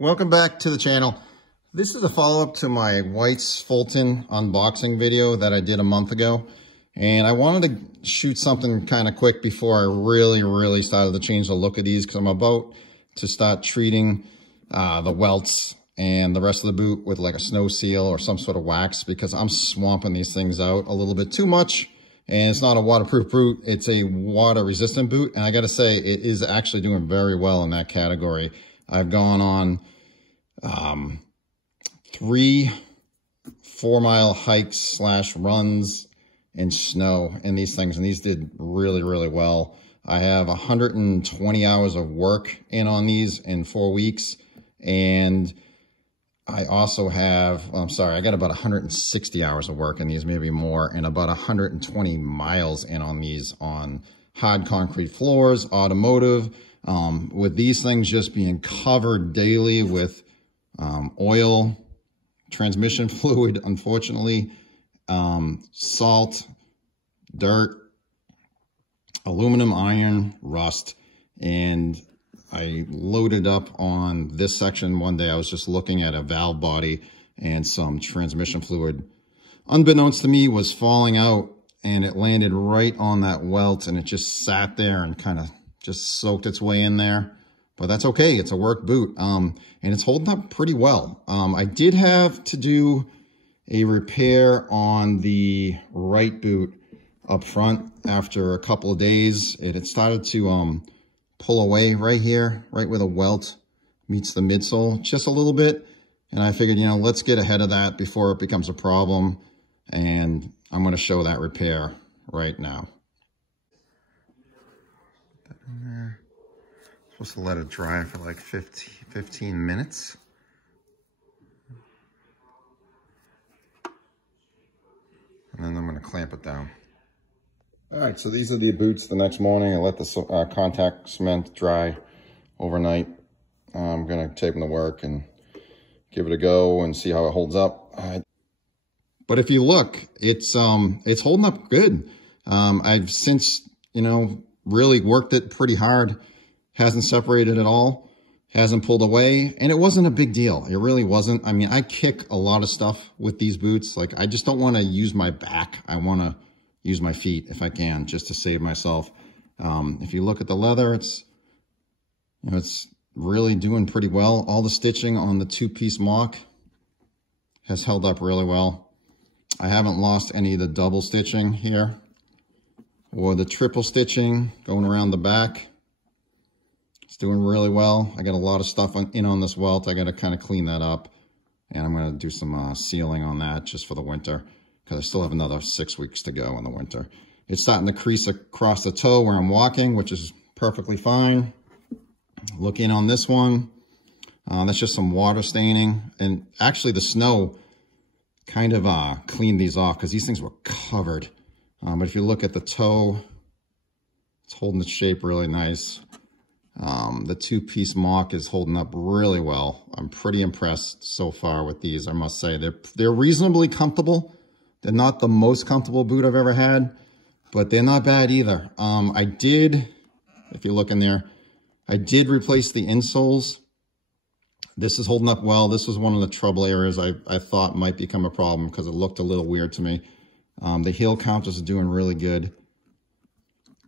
Welcome back to the channel. This is a follow-up to my White's Fulton unboxing video that I did a month ago. And I wanted to shoot something kind of quick before I really started to change the look of these, because I'm about to start treating the welts and the rest of the boot with like a snow seal or some sort of wax, because I'm swamping these things out a little bit too much. And it's not a waterproof boot, it's a water resistant boot. And I gotta say, it is actually doing very well in that category. I've gone on 3 4-mile hikes / runs in snow in these things, and these did really well. I have 120 hours of work in on these in 4 weeks, and I also have, I got about 160 hours of work in these, maybe more, and about 120 miles in on these on hard concrete floors, automotive, with these things just being covered daily with oil, transmission fluid, unfortunately, salt, dirt, aluminum, iron, rust. And I loaded up on this section one day. I was just looking at a valve body, and some transmission fluid, unbeknownst to me, was falling out, and it landed right on that welt, and it just sat there and kind of just soaked its way in there. But that's okay. It's a work boot. And it's holding up pretty well. I did have to do a repair on the right boot up front after a couple of days. It had started to pull away right here, right where the welt meets the midsole, just a little bit. And I figured, let's get ahead of that before it becomes a problem. And I'm going to show that repair right now. Put that in there. Supposed to let it dry for like 15 minutes. And then I'm going to clamp it down. All right, so these are the boots the next morning. I let the contact cement dry overnight. I'm going to tape them to work and give it a go and see how it holds up. But if you look, it's holding up good. I've since, really worked it pretty hard. Hasn't separated at all, hasn't pulled away, and it wasn't a big deal. It really wasn't. I mean, I kick a lot of stuff with these boots. Like, I just don't want to use my back. I want to use my feet if I can, just to save myself. If you look at the leather, it's really doing pretty well. All the stitching on the 2-piece mock has held up really well. I haven't lost any of the double stitching here or the triple stitching going around the back. It's doing really well. I got a lot of stuff in on this welt. I got to kind of clean that up, and I'm going to do some sealing on that just for the winter, because I still have another 6 weeks to go in the winter. It's starting to crease across the toe where I'm walking, which is perfectly fine. Looking on this one, that's just some water staining, and actually the snow kind of cleaned these off, because these things were covered. But if you look at the toe, it's holding its shape really nice. The 2-piece mock is holding up really well. I'm pretty impressed so far with these, I must say. They're reasonably comfortable. They're not the most comfortable boot I've ever had, but they're not bad either. I did, if you look in there, I did replace the insoles. This is holding up well. This was one of the trouble areas I thought might become a problem, because it looked a little weird to me. The heel counters are doing really good.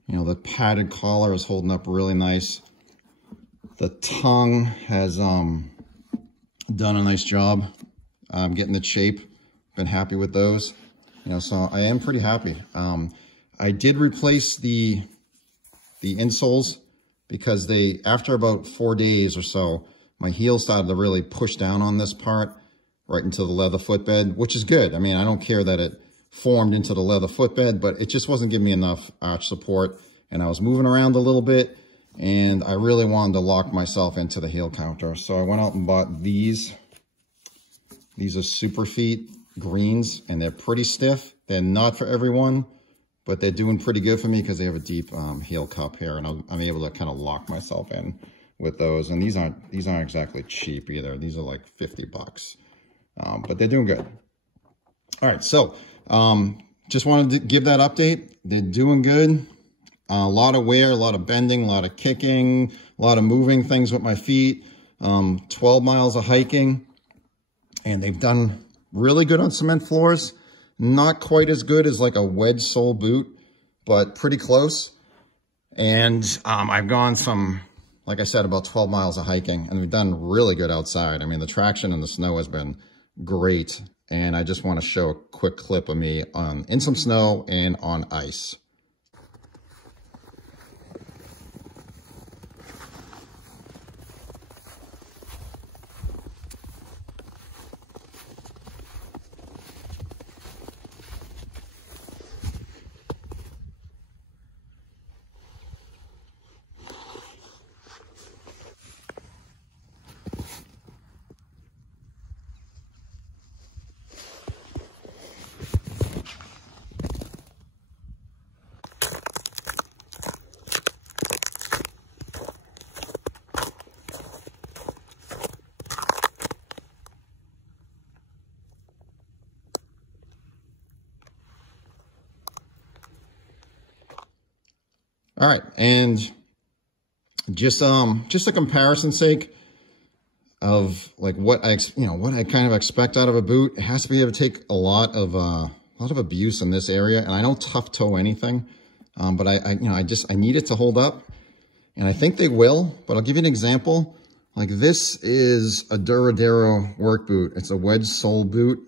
The padded collar is holding up really nice. The tongue has done a nice job getting the shape. Been happy with those. So I am pretty happy. I did replace the insoles, because after about 4 days or so, my heel started to really push down on this part right into the leather footbed, which is good. I mean, I don't care that it formed into the leather footbed, but it just wasn't giving me enough arch support, and I was moving around a little bit, and I really wanted to lock myself into the heel counter. So I went out and bought these. These are Superfeet greens, and they're pretty stiff. They're not for everyone, but they're doing pretty good for me, because they have a deep heel cup here, and I'm able to kind of lock myself in with those. And these aren't exactly cheap either. These are like 50 bucks, but they're doing good. All right, so just wanted to give that update. They're doing good. A lot of wear, a lot of bending, a lot of kicking, a lot of moving things with my feet. 12 miles of hiking, and they've done really good on cement floors. Not quite as good as like a wedge sole boot, but pretty close. And I've gone some, like I said, about 12 miles of hiking, and we've done really good outside. I mean, the traction in the snow has been great. And I just want to show a quick clip of me in some snow and on ice. All right, and just a comparison sake of like what I kind of expect out of a boot. It has to be able to take a lot of abuse in this area, and I don't tough toe anything, but I need it to hold up, and I think they will. But I'll give you an example. Like this is a Duradero work boot. It's a wedge sole boot,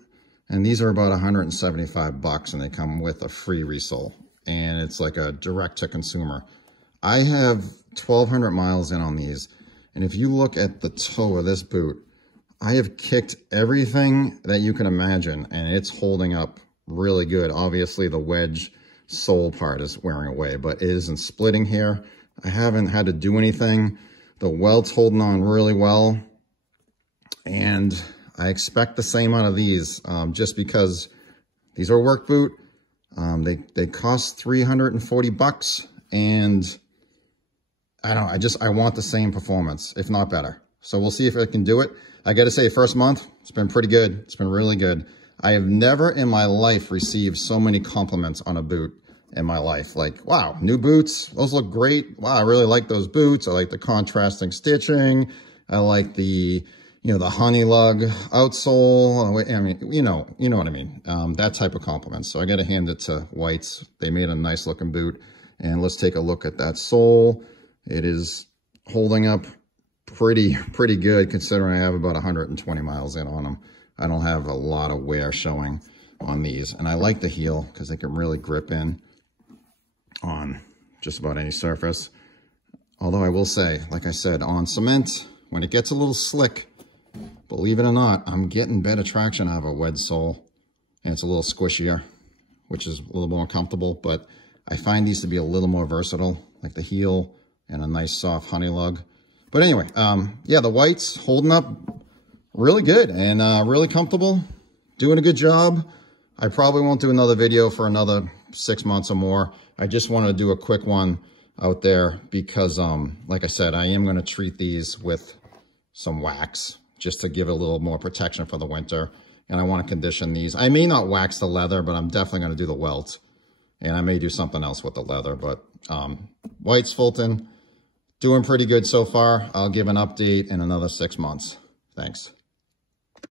and these are about 175 bucks, and they come with a free resole. And it's like a direct to consumer. I have 1,200 miles in on these. And if you look at the toe of this boot, I have kicked everything that you can imagine, and it's holding up really good. Obviously, the wedge sole part is wearing away, but it isn't splitting here. I haven't had to do anything. The welt's holding on really well. And I expect the same out of these, just because these are a work boot. They cost 340 bucks, and I want the same performance, if not better. So we'll see if I can do it. I got to say, first month, it's been pretty good. It's been really good. I have never in my life received so many compliments on a boot in my life. Like, wow, new boots. Those look great. Wow, I really like those boots. I like the contrasting stitching. I like the honey lug outsole. I mean, you know what I mean. That type of compliment. So I got to hand it to White's. They made a nice looking boot. And let's take a look at that sole. It is holding up pretty good, considering I have about 120 miles in on them. I don't have a lot of wear showing on these. And I like the heel because they can really grip in on just about any surface. Although I will say, like I said, on cement, when it gets a little slick, believe it or not, I'm getting better traction out of a wedge sole, and it's a little squishier, which is a little more comfortable, but I find these to be a little more versatile, like the heel and a nice soft honey lug. But anyway, yeah, the White's holding up really good and really comfortable, doing a good job. I probably won't do another video for another 6 months or more. I just wanted to do a quick one out there because, like I said, I am going to treat these with some wax just to give it a little more protection for the winter. And I want to condition these. I may not wax the leather, but I'm definitely going to do the welt. And I may do something else with the leather. But White's Fulton, doing pretty good so far. I'll give an update in another 6 months. Thanks.